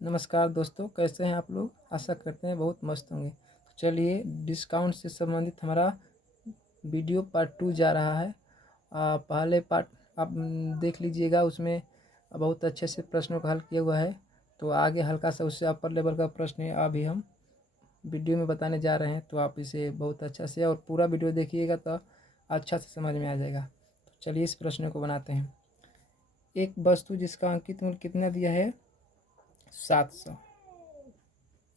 नमस्कार दोस्तों, कैसे हैं आप लोग। आशा करते हैं बहुत मस्त होंगे। तो चलिए, डिस्काउंट से संबंधित हमारा वीडियो पार्ट 2 जा रहा है। पहले पार्ट आप देख लीजिएगा, उसमें बहुत अच्छे से प्रश्नों का हल किया हुआ है। तो आगे हल्का सा उससे अपर लेवल का प्रश्न है अभी हम वीडियो में बताने जा रहे हैं। तो आप इसे बहुत अच्छा से और पूरा वीडियो देखिएगा तो अच्छा से समझ में आ जाएगा। तो चलिए इस प्रश्न को बनाते हैं। एक वस्तु जिसका अंकित मूल्य कितना दिया है 700।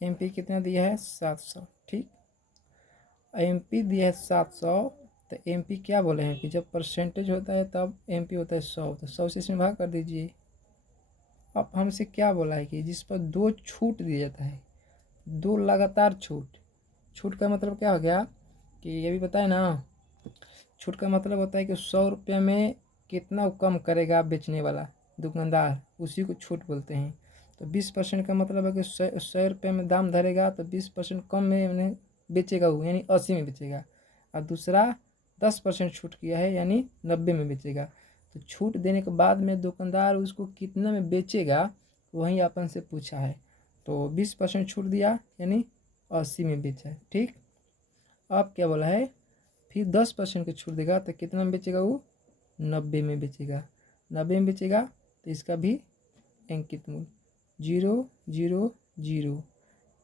एमपी कितना दिया है 700। ठीक, एमपी दिया है 700। तो एमपी क्या बोले हैं कि जब परसेंटेज होता है तब एमपी होता है 100। तो 100 से इसमें भाग कर दीजिए। अब हमसे क्या बोला है कि जिस पर 2 छूट दिया जाता है, 2 लगातार छूट। छूट का मतलब क्या हो गया कि ये भी बताए ना। छूट का मतलब होता है कि 100 रुपये में कितना वो कम करेगा बेचने वाला दुकानदार, उसी को छूट बोलते हैं। तो 20% का मतलब है कि 100 रुपये में दाम धरेगा तो 20% कम में बेचेगा वो, यानी 80 में बेचेगा। और दूसरा 10% छूट किया है, यानी 90 में बेचेगा। तो छूट देने के बाद में दुकानदार उसको कितना में बेचेगा वही अपन से पूछा है। तो 20% छूट दिया यानी 80 में बेचा है। ठीक, अब क्या बोला है, फिर 10% की छूट देगा तो कितना में बेचेगा वो, 90 में बेचेगा। 90 में बेचेगा तो इसका भी अंकित मूल्य 0 0 0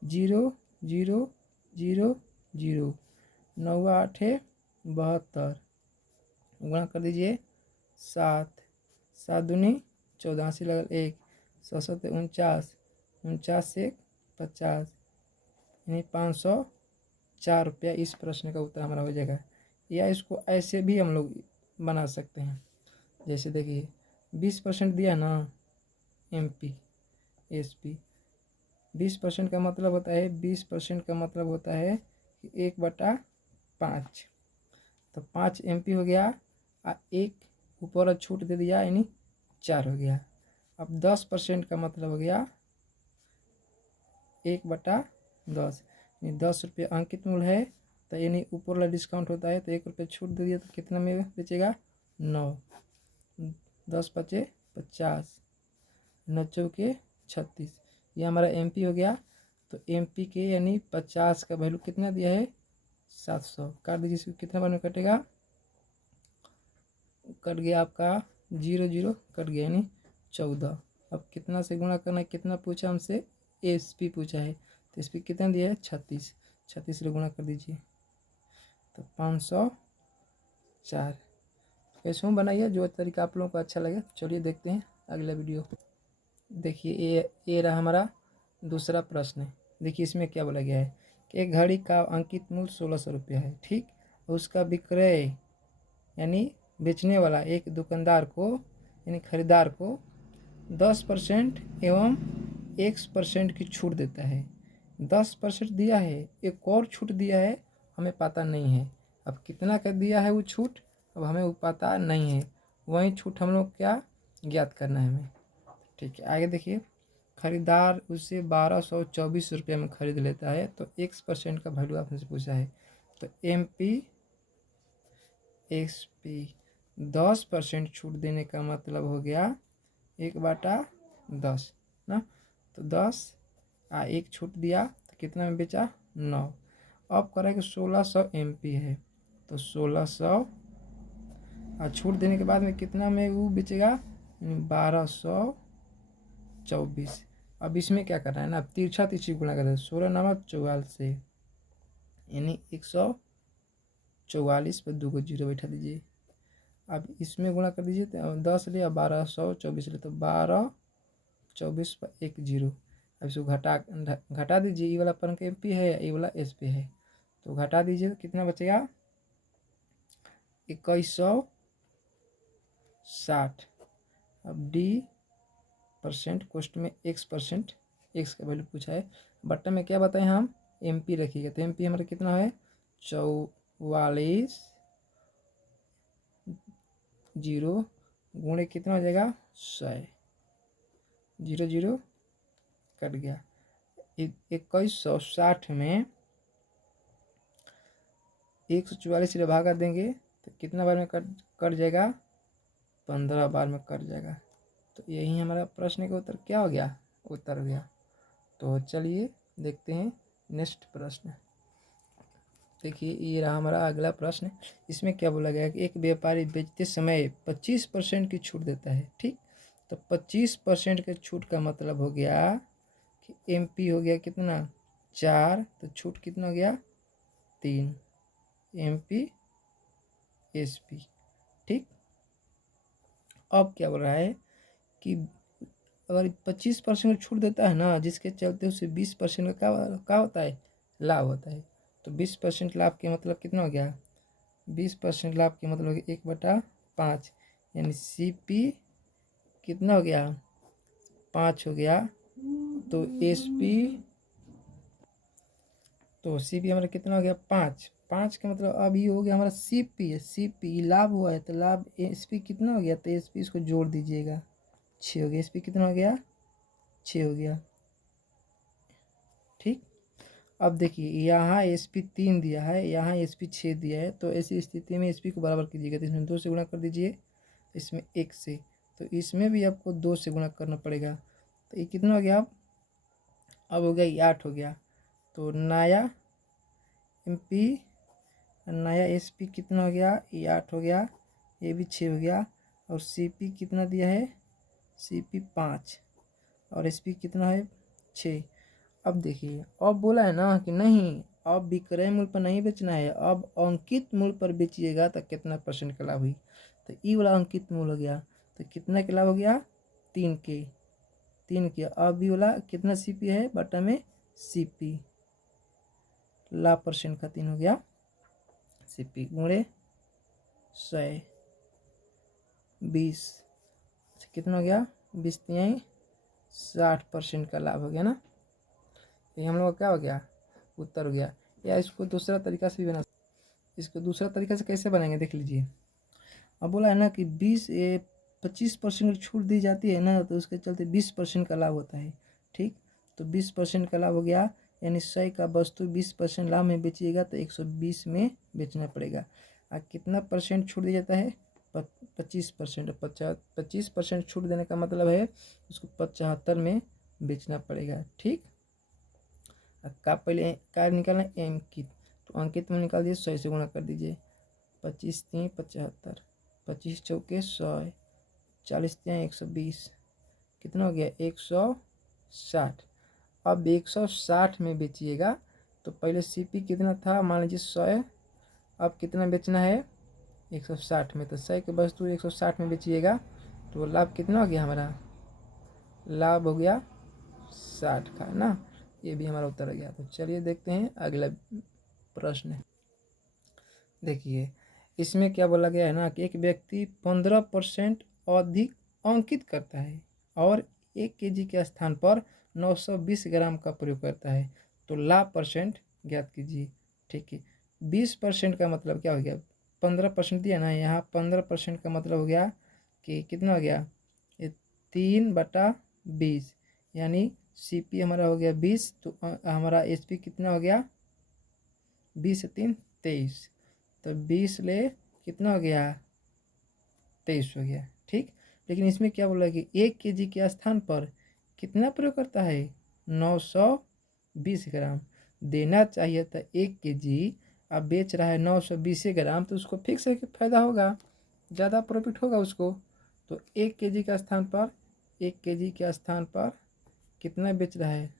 0 0 0 0। 9 8 72 गुणा कर दीजिए 7 7 दूनी 14 से लगल 1 सौ 49 49 से 50 यानी 504 रुपया। इस प्रश्न का उत्तर हमारा हो जाएगा। या इसको ऐसे भी हम लोग बना सकते हैं। जैसे देखिए 20% दिया ना एमपी एसपी। 20% का मतलब होता है 20% का मतलब होता है कि 1/5। तो 5 एमपी हो गया और एक ऊपर छूट दे दिया यानी 4 हो गया। अब 10% का मतलब हो गया 1/10 यानी 10 रुपये अंकित मूल्य है। तो यानी ऊपर वाला डिस्काउंट होता है तो 1 रुपये छूट दे दिया तो कितना में बेचेगा 9। 10 पचे 50 9 चौके 36। ये हमारा एमपी हो गया। तो एमपी के यानी 50 का वैल्यू कितना दिया है 700। काट दीजिए, इसको कितना बार में कटेगा, कट गया आपका 0 0 कट गया यानी 14। अब कितना से गुणा करना है, कितना पूछा हमसे, एसपी पूछा है। तो एसपी कितना दिया है 36। 36 से गुणा कर दीजिए तो 504। कैसे बनाइए जो तरीका आप लोगों को अच्छा लगे। चलिए देखते हैं अगला वीडियो। देखिए ये रहा हमारा दूसरा प्रश्न। देखिए इसमें क्या बोला गया है कि एक घड़ी का अंकित मूल्य 1600 रुपया है। ठीक, और उसका विक्रय यानी बेचने वाला एक दुकानदार को यानी खरीदार को 10% एवं 1% की छूट देता है। 10% दिया है, एक और छूट दिया है, हमें पता नहीं है। अब कितना का दिया है वो छूट, अब हमें वो पता नहीं है। वही छूट हम लोग क्या ज्ञात करना है हमें। ठीक है, आगे देखिए, खरीदार उसे 1224 रुपये में खरीद लेता है तो 1% का वैल्यू आपने से पूछा है। तो एमपी एसपी 10% छूट देने का मतलब हो गया 1/10 ना। तो 10 एक छूट दिया तो कितना में बेचा 9। अब करें कि 1600 एमपी है तो 1600 और छूट देने के बाद में कितना में वो बेचेगा 1224। अब इसमें क्या करना है ना, तिरछा तिरछी गुणा कर 16 नवा 44 से यानी 144 पर 2 को 0 बैठा दीजिए। अब इसमें गुणा कर दीजिए तो 10 लिया 1224 लिया तो 1224 पर 1 0। अब इसको घटा दीजिए। ये वाला अपन का एमपी है, ये वाला एसपी है। तो घटा दीजिए तो कितना बचेगा 2160। अब D% कोष्ट में x%, x का वैल्यू पूछा है। बट्टा में क्या बताएं हम एमपी रखिएगा। तो एमपी हमारा कितना है 44 0 गुणे कितना हो जाएगा 100। 0 0 कट गया। 2160 में 144 से भागा देंगे तो कितना बार में कट जाएगा 15 बार में कट जाएगा। तो यही हमारा प्रश्न का उत्तर क्या हो गया, उत्तर हो गया। तो चलिए देखते हैं नेक्स्ट प्रश्न। देखिए ये रहा हमारा अगला प्रश्न। इसमें क्या बोला गया है कि एक व्यापारी बेचते समय 25% की छूट देता है। ठीक, तो 25% के छूट का मतलब हो गया कि एमपी हो गया कितना 4, तो छूट कितना हो गया 3 एमपी एसपी। ठीक, अब क्या बोल रहा है कि अगर 25% छूट देता है ना, जिसके चलते उसे 20% का क्या होता है लाभ होता है। तो 20% लाभ के मतलब कितना हो गया 20% लाभ के मतलब हो गया 1/5, यानी सीपी कितना हो गया 5 हो गया। तो एसपी तो सीपी हमारा कितना हो गया 5। 5 का मतलब अब ये हो गया हमारा सीपी है, सीपी लाभ हुआ है तो लाभ एसपी कितना हो गया, तो एसपी इसको जोड़ दीजिएगा 6 हो गया। एसपी कितना हो गया 6 हो गया। ठीक, अब देखिए यहाँ एसपी 3 दिया है, यहाँ एसपी 6 दिया है, तो ऐसी स्थिति में एसपी को बराबर कीजिएगा। तो इसमें 2 से गुणा कर दीजिए, इसमें 1 से, तो इसमें भी आपको 2 से गुणा करना पड़ेगा। तो ये कितना हो गया अब हो गया ये 8 हो गया। तो नया एमपी नया एसपी कितना हो गया ये 8 हो गया, ये भी 6 हो गया। और सीपी कितना दिया है सीपी 5 और एसपी कितना है 6। अब देखिए अब बोला है ना कि नहीं अब विक्रय मूल्य पर नहीं बेचना है, अब अंकित मूल्य पर बेचिएगा तो कितना परसेंट का लाभ हुई। तो ई वाला अंकित मूल्य हो गया, तो कितना का लाभ हो गया 3 के। अब भी वाला कितना सीपी है बटा में सीपी, लाभ परसेंट का 3 हो गया सीपी गुणे 100 20, अच्छा कितना हो गया 20 60% का लाभ हो गया ना। ये हम लोग का क्या हो गया उत्तर हो गया। या इसको दूसरा तरीका से भी बना, इसको दूसरा तरीका से कैसे बनाएंगे देख लीजिए। अब बोला है ना कि 25% छूट दी जाती है ना, तो उसके चलते 20% का लाभ होता है। ठीक, तो 20% का लाभ हो गया, यानी 100 का वस्तु 20% लाभ में बेचिएगा तो 120 में बेचना पड़ेगा। और कितना परसेंट छूट दिया जाता है 25%। 25% छूट देने का मतलब है उसको 75 में बेचना पड़ेगा। ठीक, का पहले क्या निकालना अंकित, तो अंकित में निकाल दिए 100 से गुणा कर दीजिए। 25 3 75, 25 चौके 100, 40 3 120, कितना हो गया 160। अब 160 में बेचिएगा तो पहले सीपी कितना था मान लीजिए 100, अब कितना बेचना है 160 में, तो 100 की वस्तु 160 में बेचिएगा तो लाभ कितना हो गया हमारा लाभ हो गया 60 का ना। ये भी हमारा उत्तर आ गया। तो चलिए देखते हैं अगला प्रश्न। देखिए इसमें क्या बोला गया है ना कि एक व्यक्ति 15% अधिक अंकित करता है और 1 केजी के स्थान पर 920 ग्राम का प्रयोग करता है, तो लाभ परसेंट ज्ञात कीजिए। ठीक है, 20% का मतलब क्या हो गया 15% दिया ना, यहाँ 15% का मतलब हो गया कि कितना हो गया ये 3/20, यानी सीपी हमारा हो गया 20, तो हमारा एसपी कितना हो गया 20 से 3 23, तो 20 ले कितना हो गया 23 हो गया। ठीक, लेकिन इसमें क्या बोला कि 1 केजी के स्थान पर कितना प्रयोग करता है 920 ग्राम देना चाहिए था 1 केजी, अब बेच रहा है 920 ग्राम, तो उसको फिक्स है कि फायदा होगा, ज़्यादा प्रॉफिट होगा उसको। तो 1 केजी का स्थान पर 1 केजी के स्थान पर कितना बेच रहा है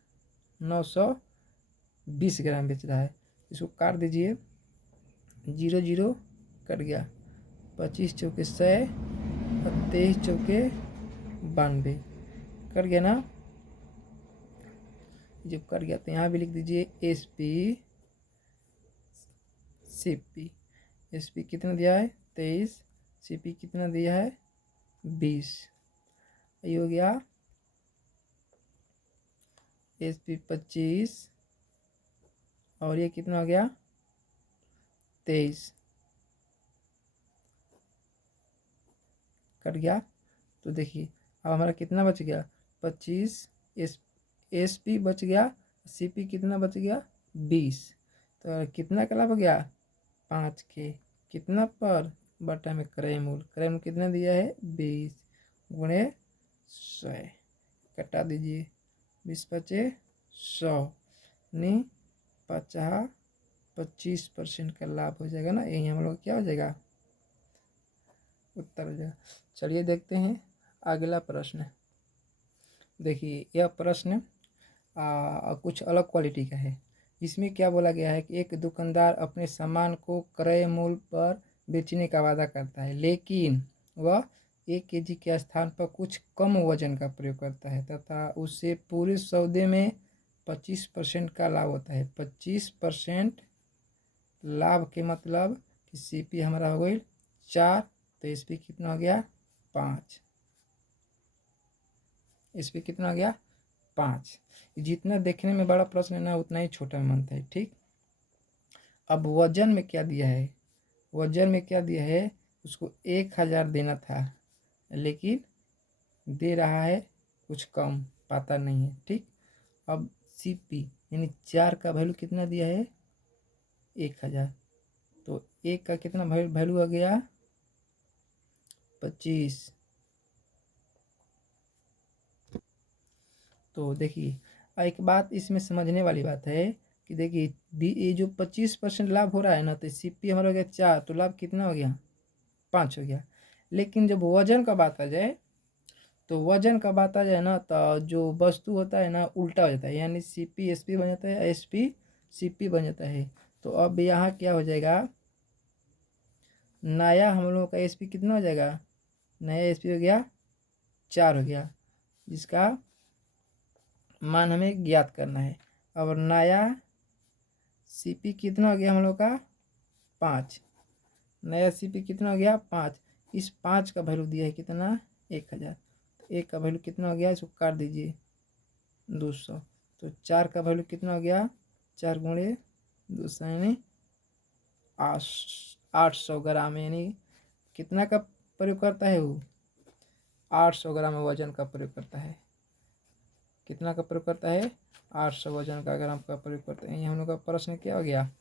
920 ग्राम बेच रहा है। इसको काट दीजिए, 0 0 कट गया, 25 चौके 100 और 23 चौके 92 कट गया ना। जब कट गया तो यहाँ भी लिख दीजिए S P C P. S P कितना दिया है 23, सी पी कितना दिया है 20, ये हो गया एस पी 25 और ये कितना हो गया 23 कट गया। तो देखिए अब हमारा कितना बच गया 25, एस पी बच गया, सी पी कितना बच गया 20, तो कितना का लाभ हो गया 5 के कितना पर बटा में क्रय मूल्य कितना दिया है 20 गुणे 100, कटा दीजिए 20 बचे 100 यानी 25% का लाभ हो जाएगा ना, यही हम लोग क्या हो जाएगा, उत्तर हो जाएगा। चलिए देखते हैं अगला प्रश्न। देखिए यह प्रश्न कुछ अलग क्वालिटी का है। इसमें क्या बोला गया है कि एक दुकानदार अपने सामान को क्रय मूल्य पर बेचने का वादा करता है, लेकिन वह 1 केजी के स्थान पर कुछ कम वजन का प्रयोग करता है तथा उसे पूरे सौदे में 25% का लाभ होता है। 25% लाभ के मतलब कि सीपी हमारा हो गई 4, तो इस पर कितना हो गया 5, इस पर कितना हो गया 5। जितना देखने में बड़ा प्रश्न है ना उतना ही छोटा मनता है। ठीक, अब वजन में क्या दिया है, वजन में क्या दिया है, उसको 1000 देना था लेकिन दे रहा है कुछ कम, पता नहीं है। ठीक, अब सीपी यानी 4 का वैल्यू कितना दिया है 1000, तो 1 का कितना वैल्यू आ गया 25। तो देखिए एक बात इसमें समझने वाली बात है कि देखिए ये जो 25% लाभ हो रहा है ना, तो सीपी हमारा हो गया 4, तो लाभ कितना हो गया 5 हो गया। लेकिन जब वजन का बात आ जाए, तो वजन का बात आ जाए ना, तो जो वस्तु होता है ना उल्टा हो जाता है, यानी सीपी एसपी बन जाता है, एसपी सीपी बन जाता है। तो अब यहाँ क्या हो जाएगा, नया हम लोगों का एसपी कितना हो जाएगा, नया एसपी हो गया 4 हो गया, जिसका मान हमें ज्ञात करना है। और नया सीपी कितना हो गया हम लोग का 5, नया सीपी कितना हो गया 5। इस 5 का वैल्यू दिया है कितना 1000, तो 1 का वैल्यू कितना हो गया, इसको काट दीजिए 200, तो 4 का वैल्यू कितना हो गया 4 गुणे 200 यानी 800 ग्राम, यानी कितना का प्रयोग करता है वो 800 ग्राम वजन का प्रयोग करता है। कितना का प्रयोग करता है 800 वजन का ग्राम का प्रयोग करते हैं। ये हम लोग का प्रश्न क्या हो गया,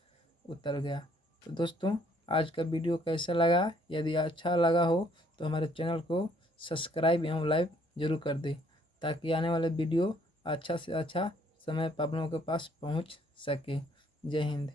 उत्तर हो गया। तो दोस्तों आज का वीडियो कैसा लगा, यदि अच्छा लगा हो तो हमारे चैनल को सब्सक्राइब एवं लाइक जरूर कर दें, ताकि आने वाले वीडियो अच्छा से अच्छा समय पर आप लोगों के पास पहुंच सके। जय हिंद।